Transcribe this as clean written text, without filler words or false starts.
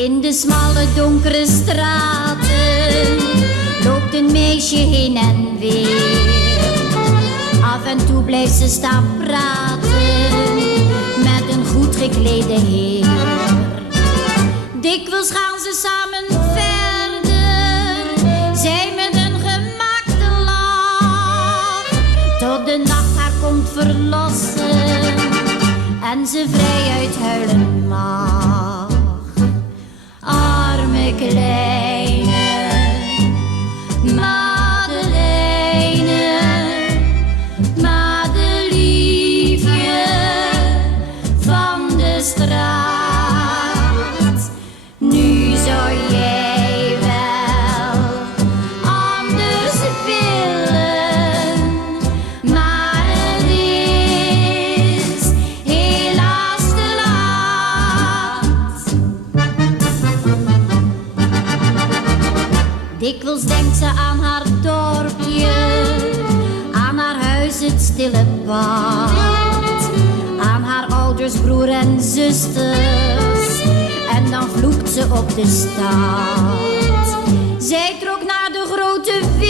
In de smalle donkere straten loopt een meisje heen en weer. Af en toe blijft ze staan praten met een goed geklede heer. Dikwijls gaan ze samen verder, zij met een gemaakte lach, tot de nacht haar komt verlossen en ze vrij uithuilen mag. Arme kleine Madeleine, Madeliefje van de straat. Nu zou jij wel anders willen, maar het is helaas te laat. Dikwijls denkt ze aan haar dorpje, aan haar huis, het stille pad, aan haar ouders, broer en zusters, en dan vloekt ze op de stad. Zij trok naar de grote wereld.